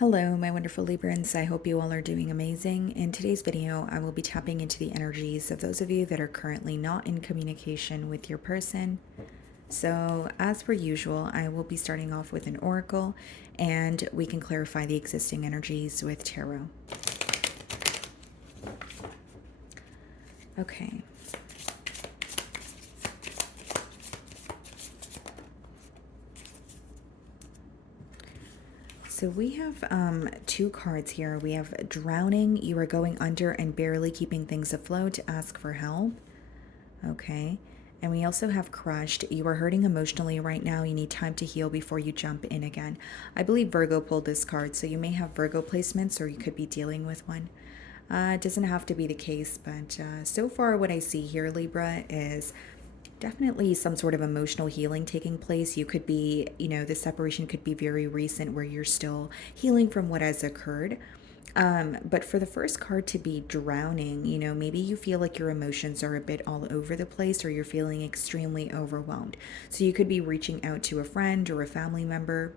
Hello, my wonderful Librans. I hope you all are doing amazing. In today's video, I will be tapping into the energies of those of you that are currently not in communication with your person. So, as per usual, I will be starting off with an oracle, and we can clarify the existing energies with tarot. Okay. So we have two cards here. We have drowning, you are going under and barely keeping things afloat, ask for help. Okay. And we also have crushed, you are hurting emotionally right now, you need time to heal before you jump in again. I believe Virgo pulled this card, so you may have Virgo placements or you could be dealing with one. It doesn't have to be the case, but so far what I see here, Libra, is definitely some sort of emotional healing taking place. You could be, the separation could be very recent where you're still healing from what has occurred. But for the first card to be drowning, maybe you feel like your emotions are a bit all over the place or you're feeling extremely overwhelmed. So you could be reaching out to a friend or a family member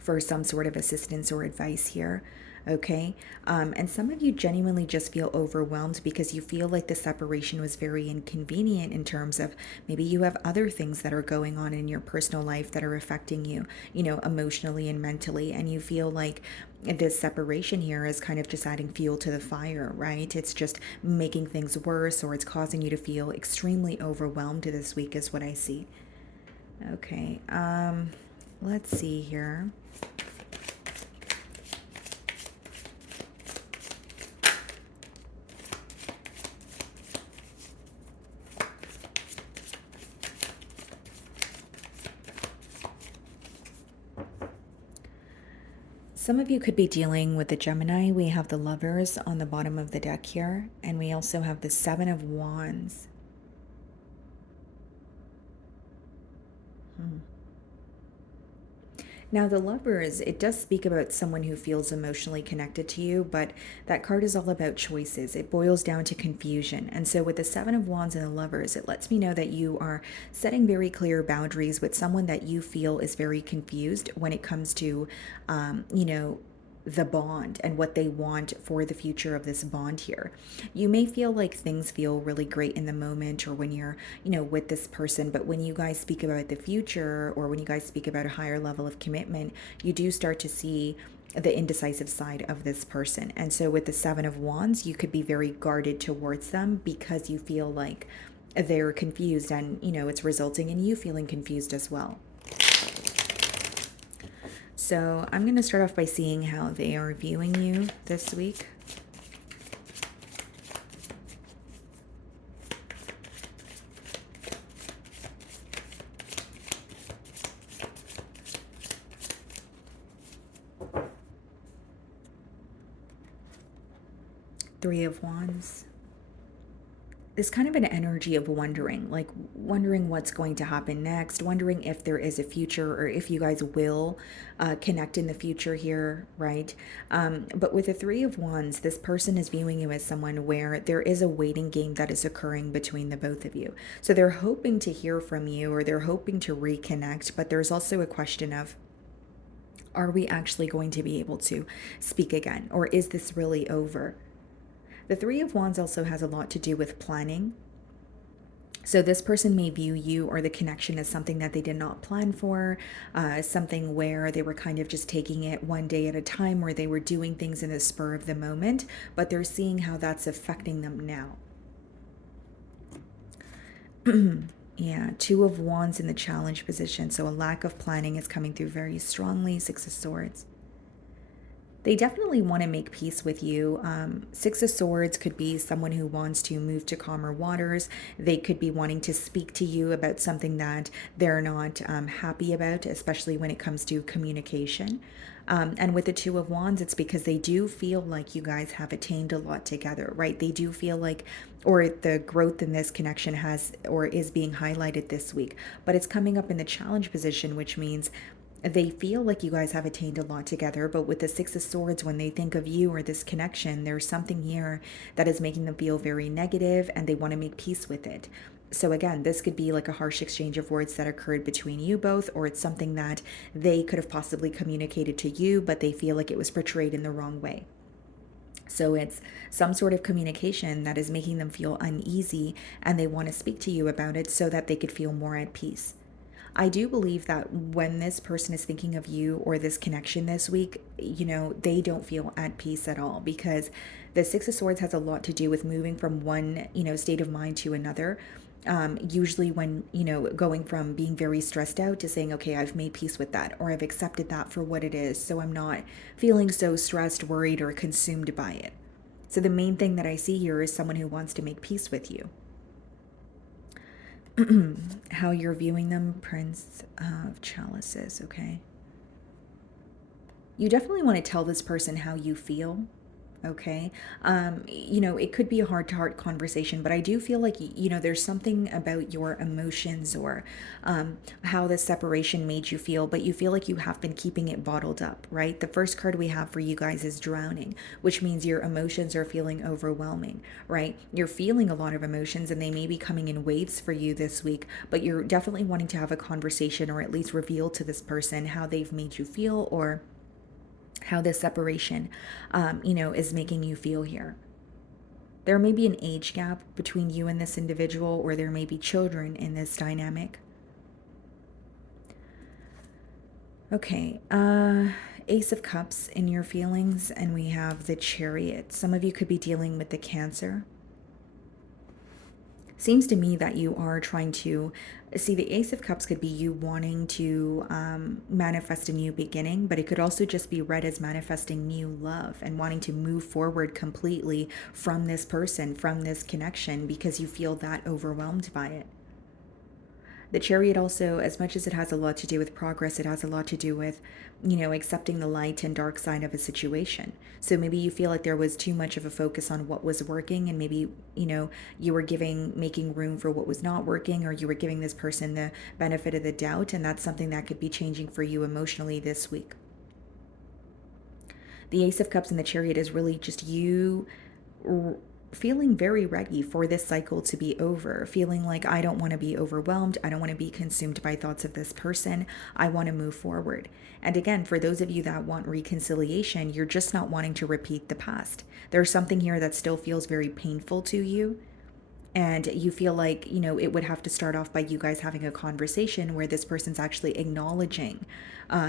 for some sort of assistance or advice here. Okay. And some of you genuinely just feel overwhelmed because you feel like the separation was very inconvenient in terms of maybe you have other things that are going on in your personal life that are affecting you, emotionally and mentally. And you feel like this separation here is kind of just adding fuel to the fire, right? It's just making things worse or it's causing you to feel extremely overwhelmed this week, is what I see. Okay. Let's see here. Some of you could be dealing with the Gemini. We have the Lovers on the bottom of the deck here, and we also have the Seven of Wands. Now, the Lovers, it does speak about someone who feels emotionally connected to you, but that card is all about choices. It boils down to confusion. And so, with the Seven of Wands and the Lovers, it lets me know that you are setting very clear boundaries with someone that you feel is very confused when it comes to, the bond and what they want for the future of this bond here. You may feel like things feel really great in the moment or when you're, with this person, but when you guys speak about the future or when you guys speak about a higher level of commitment, you do start to see the indecisive side of this person. And so with the Seven of Wands, you could be very guarded towards them because you feel like they're confused and, it's resulting in you feeling confused as well. So I'm going to start off by seeing how they are viewing you this week. Three of Wands. It's kind of an energy of wondering, like wondering what's going to happen next, wondering if there is a future or if you guys will connect in the future here, right? But with the Three of Wands, this person is viewing you as someone where there is a waiting game that is occurring between the both of you. So they're hoping to hear from you or they're hoping to reconnect, but there's also a question of, are we actually going to be able to speak again? Or is this really over? The Three of Wands also has a lot to do with planning. So this person may view you or the connection as something that they did not plan for, something where they were kind of just taking it one day at a time, where they were doing things in the spur of the moment, but they're seeing how that's affecting them now. Yeah, Two of Wands in the challenge position. So a lack of planning is coming through very strongly. Six of Swords. They definitely want to make peace with you. Six of Swords could be someone who wants to move to calmer waters. They could be wanting to speak to you about something that they're not happy about, especially when it comes to communication. And with the Two of Wands, it's because they do feel like you guys have attained a lot together, right? They do feel like, or the growth in this connection has or is being highlighted this week, but it's coming up in the challenge position, which means they feel like you guys have attained a lot together, but with the Six of Swords, when they think of you or this connection, there's something here that is making them feel very negative and they want to make peace with it. So again, this could be like a harsh exchange of words that occurred between you both, or it's something that they could have possibly communicated to you, but they feel like it was portrayed in the wrong way. So it's some sort of communication that is making them feel uneasy, and they want to speak to you about it so that they could feel more at peace. I do believe that when this person is thinking of you or this connection this week, they don't feel at peace at all, because the Six of Swords has a lot to do with moving from one, state of mind to another. Usually, when, going from being very stressed out to saying, okay, I've made peace with that, or I've accepted that for what it is, so I'm not feeling so stressed, worried, or consumed by it. So, the main thing that I see here is someone who wants to make peace with you. How you're viewing them, Prince of Chalices, okay? You definitely want to tell this person how you feel, okay? It could be a heart to heart conversation, but I do feel like, there's something about your emotions, or how the separation made you feel, but you feel like you have been keeping it bottled up, right? The first card we have for you guys is drowning, which means your emotions are feeling overwhelming, right? You're feeling a lot of emotions, and they may be coming in waves for you this week, but you're definitely wanting to have a conversation, or at least reveal to this person how they've made you feel, or how this separation, is making you feel here. There may be an age gap between you and this individual, or there may be children in this dynamic. Okay, Ace of Cups in your feelings, and we have the Chariot. Some of you could be dealing with the Cancer. Seems to me that you are trying to see, the Ace of Cups could be you wanting to manifest a new beginning, but it could also just be read as manifesting new love and wanting to move forward completely from this person, from this connection, because you feel that overwhelmed by it. The Chariot also, as much as it has a lot to do with progress, it has a lot to do with, accepting the light and dark side of a situation. So maybe you feel like there was too much of a focus on what was working, and maybe, you were making room for what was not working, or you were giving this person the benefit of the doubt, and that's something that could be changing for you emotionally this week. The Ace of Cups and the Chariot is really just you feeling very ready for this cycle to be over, feeling like, I don't want to be overwhelmed. I don't want to be consumed by thoughts of this person. I want to move forward. And again, for those of you that want reconciliation, you're just not wanting to repeat the past. There's something here that still feels very painful to you. And you feel like, it would have to start off by you guys having a conversation where this person's actually acknowledging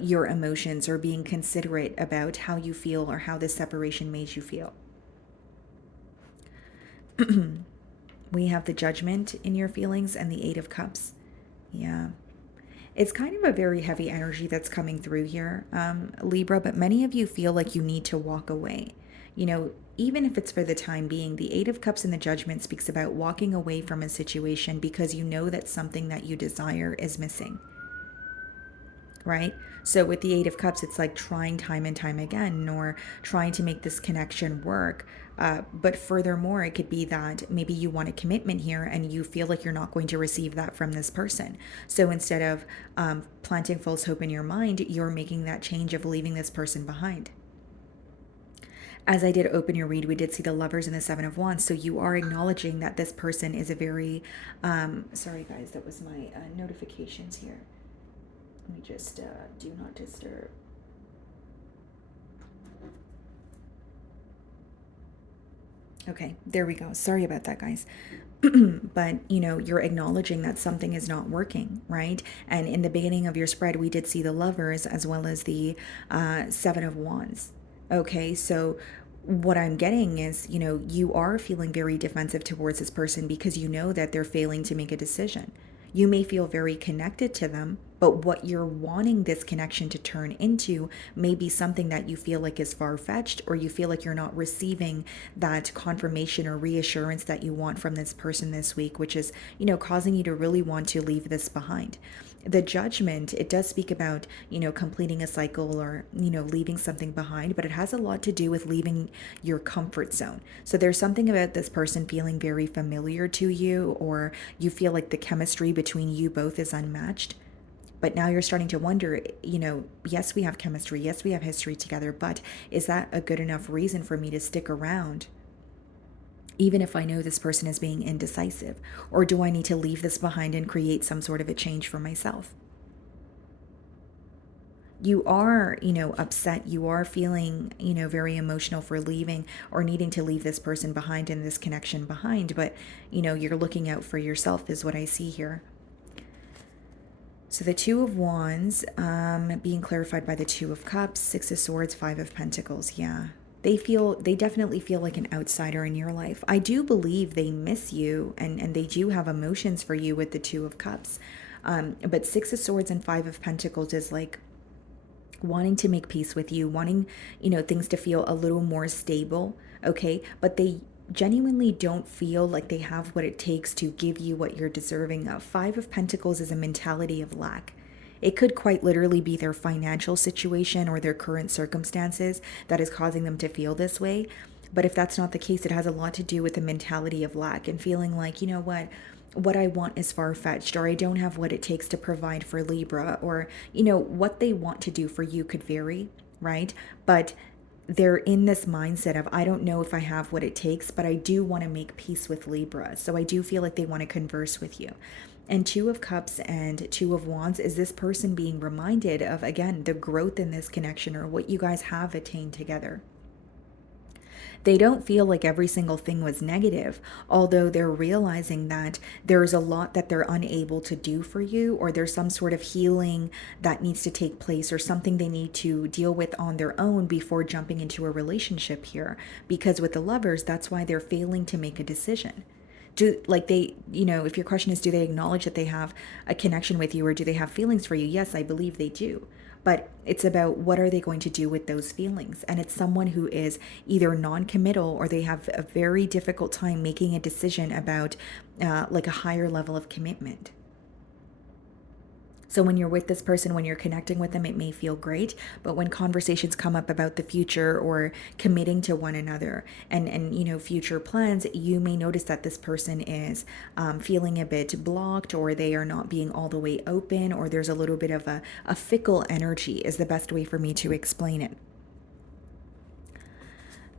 your emotions, or being considerate about how you feel, or how this separation made you feel. We have the Judgment in your feelings, and the Eight of Cups. Yeah. It's kind of a very heavy energy that's coming through here, Libra, but many of you feel like you need to walk away. Even if it's for the time being, the Eight of Cups and the Judgment speaks about walking away from a situation because you know that something that you desire is missing. Right? So with the Eight of Cups, it's like trying time and time again, or trying to make this connection work. But furthermore, it could be that maybe you want a commitment here, and you feel like you're not going to receive that from this person. So instead of planting false hope in your mind, you're making that change of leaving this person behind. As I did open your read, we did see the Lovers and the Seven of Wands. So you are acknowledging that this person is a very, sorry guys, that was my notifications here. Let me just do not disturb. Okay, there we go. Sorry about that, guys. But, you're acknowledging that something is not working, right? And in the beginning of your spread, we did see the Lovers as well as the Seven of Wands. Okay, so what I'm getting is, you are feeling very defensive towards this person because you know that they're failing to make a decision. You may feel very connected to them, but what you're wanting this connection to turn into may be something that you feel like is far-fetched, or you feel like you're not receiving that confirmation or reassurance that you want from this person this week, which is, causing you to really want to leave this behind. The Judgment, it does speak about, completing a cycle, or, leaving something behind, but it has a lot to do with leaving your comfort zone. So there's something about this person feeling very familiar to you, or you feel like the chemistry between you both is unmatched. But now you're starting to wonder, yes, we have chemistry, yes, we have history together, but is that a good enough reason for me to stick around even if I know this person is being indecisive? Or do I need to leave this behind and create some sort of a change for myself? You are, upset. You are feeling, very emotional for leaving or needing to leave this person behind and this connection behind. But, you're looking out for yourself, is what I see here. So the Two of Wands, being clarified by the Two of Cups, Six of Swords, Five of Pentacles. Yeah. They definitely feel like an outsider in your life. I do believe they miss you and they do have emotions for you with the Two of Cups. But Six of Swords and Five of Pentacles is like wanting to make peace with you, wanting, things to feel a little more stable, okay? But they genuinely don't feel like they have what it takes to give you what you're deserving of. Five of Pentacles is a mentality of lack. It could quite literally be their financial situation or their current circumstances that is causing them to feel this way. But if that's not the case, it has a lot to do with the mentality of lack and feeling like, you know what I want is far fetched, or I don't have what it takes to provide for Libra, or, what they want to do for you could vary, right? But they're in this mindset of, I don't know if I have what it takes, but I do want to make peace with Libra. So I do feel like they want to converse with you. And Two of Cups and Two of Wands is this person being reminded of, again, the growth in this connection or what you guys have attained together. They don't feel like every single thing was negative, although they're realizing that there's a lot that they're unable to do for you, or there's some sort of healing that needs to take place, or something they need to deal with on their own before jumping into a relationship here. Because with the Lovers, that's why they're failing to make a decision. If your question is, do they acknowledge that they have a connection with you, or do they have feelings for you? Yes, I believe they do. But it's about what are they going to do with those feelings. And it's someone who is either non-committal or they have a very difficult time making a decision about like a higher level of commitment. So when you're with this person, when you're connecting with them, it may feel great, but when conversations come up about the future or committing to one another and future plans, you may notice that this person is feeling a bit blocked, or they are not being all the way open, or there's a little bit of a fickle energy is the best way for me to explain it.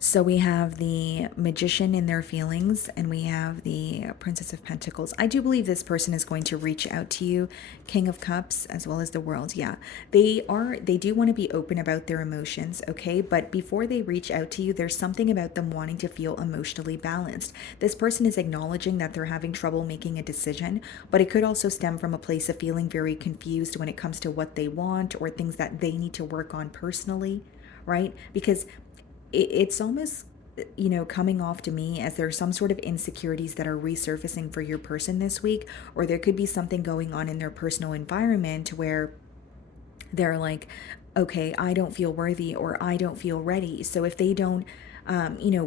So we have the Magician in their feelings, and we have the Princess of Pentacles. I do believe this person is going to reach out to you. King of Cups, as well as the World. Yeah, they do want to be open about their emotions, okay? But before they reach out to you, there's something about them wanting to feel emotionally balanced. This person is acknowledging that they're having trouble making a decision, but it could also stem from a place of feeling very confused when it comes to what they want or things that they need to work on personally, right? Because it's almost coming off to me as there's some sort of insecurities that are resurfacing for your person this week, or there could be something going on in their personal environment where they're like, okay, I don't feel worthy, or I don't feel ready. So if they don't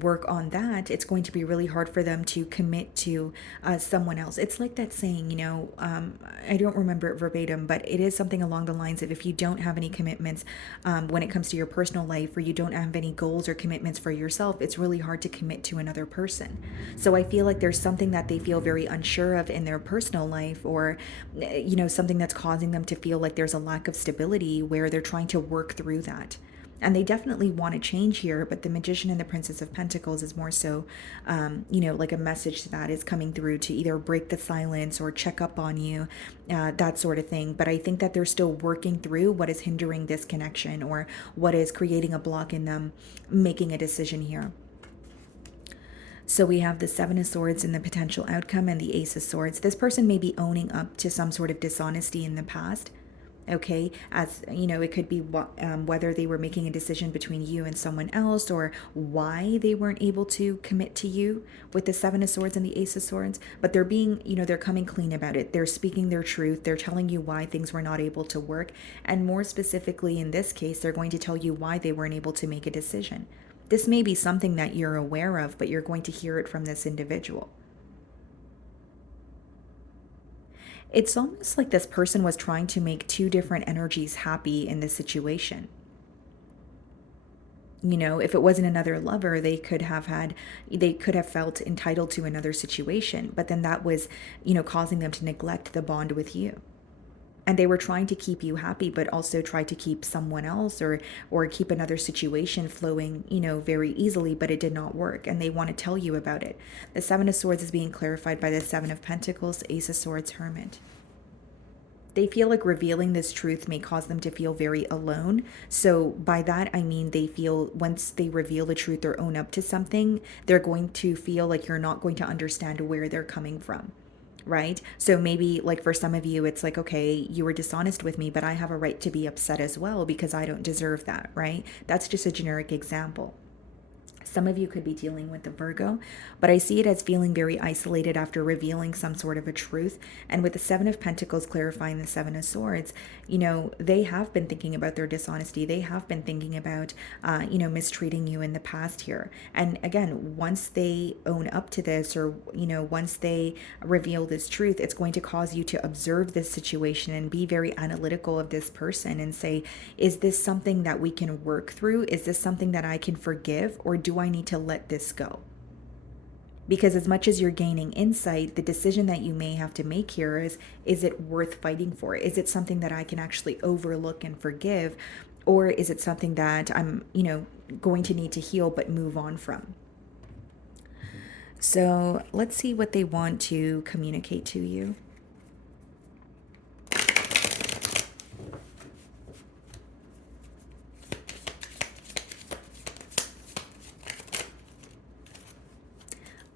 work on that, it's going to be really hard for them to commit to someone else. It's like that saying, I don't remember it verbatim, but it is something along the lines of, if you don't have any commitments when it comes to your personal life, or you don't have any goals or commitments for yourself, it's really hard to commit to another person. So I feel like there's something that they feel very unsure of in their personal life, or something that's causing them to feel like there's a lack of stability, where they're trying to work through that. And they definitely want to change here, but the Magician and the Princess of Pentacles is more so, like a message that is coming through to either break the silence or check up on you, that sort of thing. But I think that they're still working through what is hindering this connection, or what is creating a block in them making a decision here. So we have the Seven of Swords and the potential outcome, and the Ace of Swords. This person may be owning up to some sort of dishonesty in the past. Okay, as it could be whether they were making a decision between you and someone else, or why they weren't able to commit to you with the Seven of Swords and the Ace of Swords. But they're being, they're coming clean about it. They're speaking their truth. They're telling you why things were not able to work. And more specifically in this case, they're going to tell you why they weren't able to make a decision. This may be something that you're aware of, but you're going to hear it from this individual. It's almost like this person was trying to make two different energies happy in this situation. If it wasn't another lover, they could have felt entitled to another situation, but then that was, causing them to neglect the bond with you. and they were trying to keep you happy, but also try to keep someone else or keep another situation flowing, very easily, but it did not work, and they want to tell you about it. The Seven of Swords is being clarified by the Seven of Pentacles, Ace of Swords, Hermit. They feel like revealing this truth may cause them to feel very alone. So by that, I mean they feel once they reveal the truth or own up to something, they're going to feel like you're not going to understand where they're coming from. Right? So maybe, like, for some of you, it's like, okay, you were dishonest with me, but I have a right to be upset as well because I don't deserve that, right? That's just a generic example. Some of you could be dealing with the Virgo, but I see it as feeling very isolated after revealing some sort of a truth. And with the Seven of Pentacles clarifying the Seven of Swords, they have been thinking about their dishonesty. They have been thinking about, mistreating you in the past here. And again, once they own up to this, or, once they reveal this truth, it's going to cause you to observe this situation and be very analytical of this person and say, is this something that we can work through? Is this something that I can forgive? Or do I need to let this go? Because as much as you're gaining insight, the decision that you may have to make here is it worth fighting for? Is it something that I can actually overlook and forgive? Or is it something that I'm, going to need to heal but move on from? So let's see what they want to communicate to you.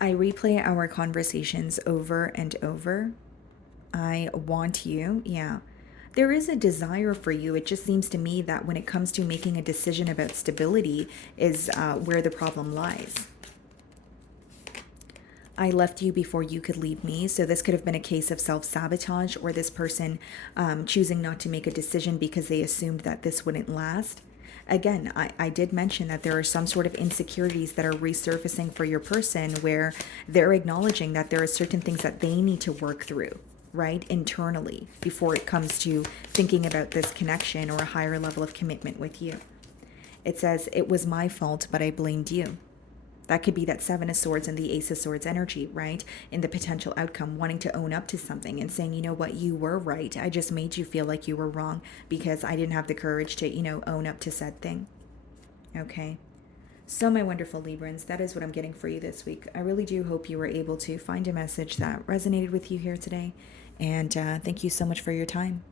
I replay our conversations over and over. I want you. Yeah. There is a desire for you. It just seems to me that when it comes to making a decision about stability is where the problem lies. I left you before you could leave me. So this could have been a case of self-sabotage, or this person choosing not to make a decision because they assumed that this wouldn't last. Again, I did mention that there are some sort of insecurities that are resurfacing for your person, where they're acknowledging that there are certain things that they need to work through, right, internally, before it comes to thinking about this connection or a higher level of commitment with you. It says, it was my fault, but I blamed you. That could be that Seven of Swords and the Ace of Swords energy, right? In the potential outcome, wanting to own up to something and saying, you know what, you were right. I just made you feel like you were wrong because I didn't have the courage to, own up to said thing. Okay. So my wonderful Librans, that is what I'm getting for you this week. I really do hope you were able to find a message that resonated with you here today. And thank you so much for your time.